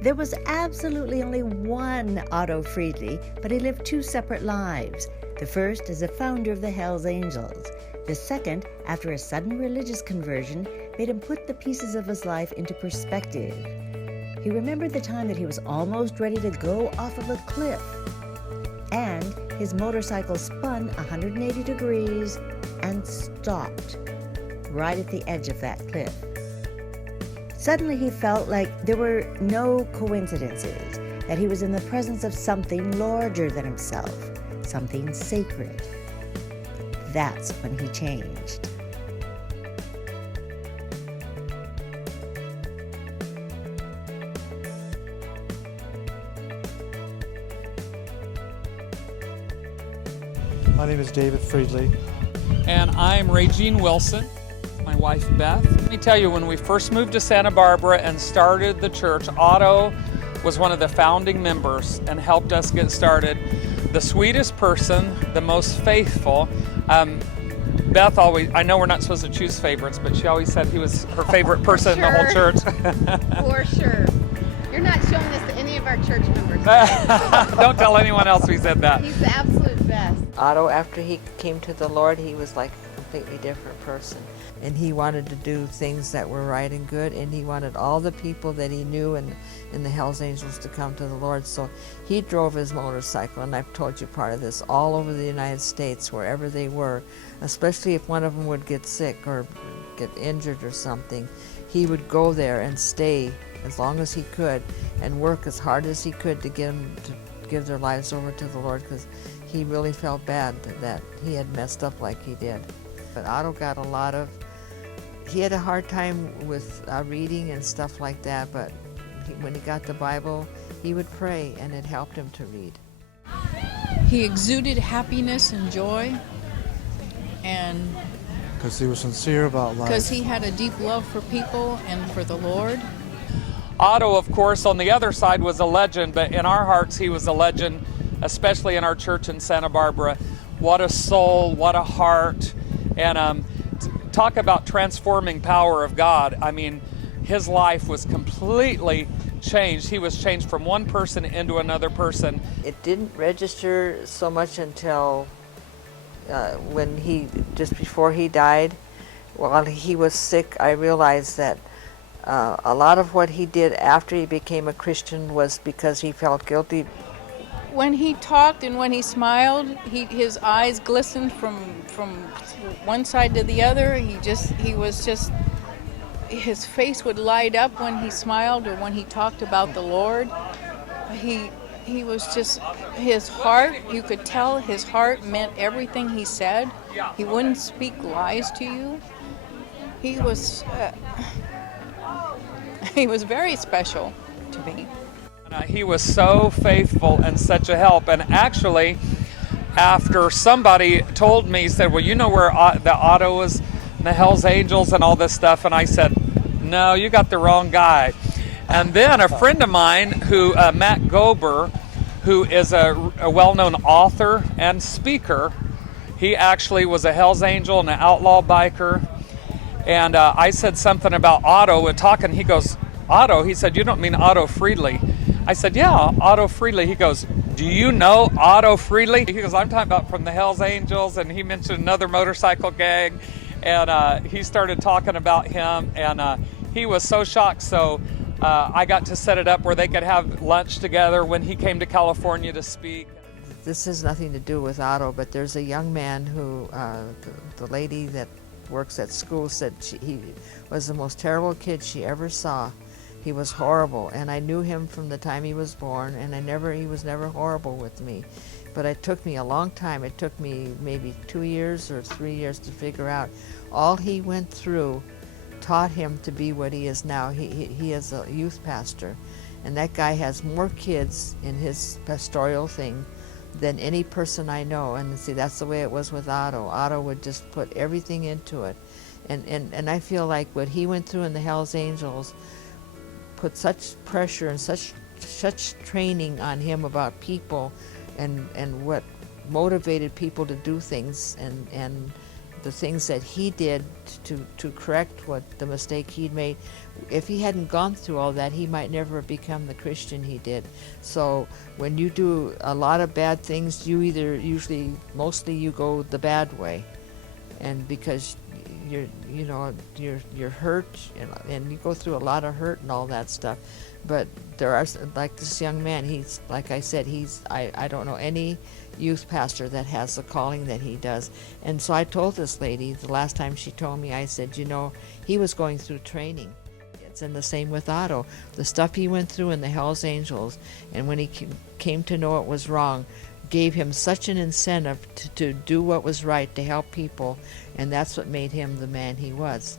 There was absolutely only one Otto Friedli, but he lived two separate lives. The first as a founder of the Hells Angels. The second, after a sudden religious conversion, made him put the pieces of his life into perspective. He remembered the time that he was almost ready to go off of a cliff, and his motorcycle spun 180 degrees and stopped right at the edge of that cliff. Suddenly he felt like there were no coincidences, that he was in the presence of something larger than himself, something sacred. That's when he changed. My name is David Friedli. And I'm Regine Wilson, my wife Beth. Let me tell you, when we first moved to Santa Barbara and started the church, Otto was one of the founding members and helped us get started. The sweetest person, the most faithful. Beth always, I know we're not supposed to choose favorites, but she always said he was her favorite person in the whole church. For sure. You're not showing this to any of our church members. Don't tell anyone else we said that. He's the absolute best. Otto, after he came to the Lord, he was like a completely different person. And he wanted to do things that were right and good, and he wanted all the people that he knew in the Hells Angels to come to the Lord. So he drove his motorcycle, and I've told you part of this, all over the United States, wherever they were, especially if one of them would get sick or get injured or something. He would go there and stay as long as he could and work as hard as he could to get them to give their lives over to the Lord, because he really felt bad that he had messed up like he did. But Otto got he had a hard time with reading and stuff like that, but when he got the Bible, he would pray and it helped him to read. He exuded happiness and joy, and Because he was sincere about life. because he had a deep love for people and for the Lord. Otto, of course, on the other side was a legend, but in our hearts he was a legend, especially in our church in Santa Barbara. What a soul, what a heart, and talk about transforming power of God. I mean, his life was completely changed. He was changed from one person into another person. It didn't register so much until just before he died. While he was sick, I realized that a lot of what he did after he became a Christian was because he felt guilty. When he talked and when he smiled, his eyes glistened from one side to the other. His face would light up when he smiled or when he talked about the Lord. He was just, his heart, you could tell his heart meant everything he said. He wouldn't speak lies to you. He was very special to me. He was so faithful and such a help. And actually, after somebody told me, he said, well, you know where the Otto was, and the Hells Angels and all this stuff, and I said, no, you got the wrong guy. And then a friend of mine, Matt Gober, who is a well-known author and speaker, he actually was a Hells Angel and an outlaw biker. And I said something about Otto and talking. He goes, Otto? He said, you don't mean Otto Friedli. I said, yeah, Otto Friedli. He goes, do you know Otto Friedli? He goes, I'm talking about from the Hells Angels. And he mentioned another motorcycle gang. And he started talking about him. And he was so shocked. So I got to set it up where they could have lunch together when he came to California to speak. This has nothing to do with Otto, but there's a young man who, the lady that works at school said he was the most terrible kid she ever saw. He was horrible, and I knew him from the time he was born, and he was never horrible with me. But it took me a long time. It took me maybe 2 years or 3 years to figure out. All he went through taught him to be what he is now. He is a youth pastor, and that guy has more kids in his pastoral thing than any person I know. And see, that's the way it was with Otto. Otto would just put everything into it. And I feel like what he went through in the Hells Angels put such pressure and such training on him about people and what motivated people to do things. And the things that he did to correct what the mistake he'd made, if he hadn't gone through all that, he might never have become the Christian he did. So when you do a lot of bad things, you mostly you go the bad way, and because you're hurt, and you go through a lot of hurt and all that stuff. But there are, like this young man, he's, like I said, I don't know any youth pastor that has the calling that he does. And so I told this lady, the last time she told me, I said, he was going through training. And the same with Otto. The stuff he went through in the Hells Angels, and when he came to know it was wrong, gave him such an incentive to do what was right, to help people, and that's what made him the man he was.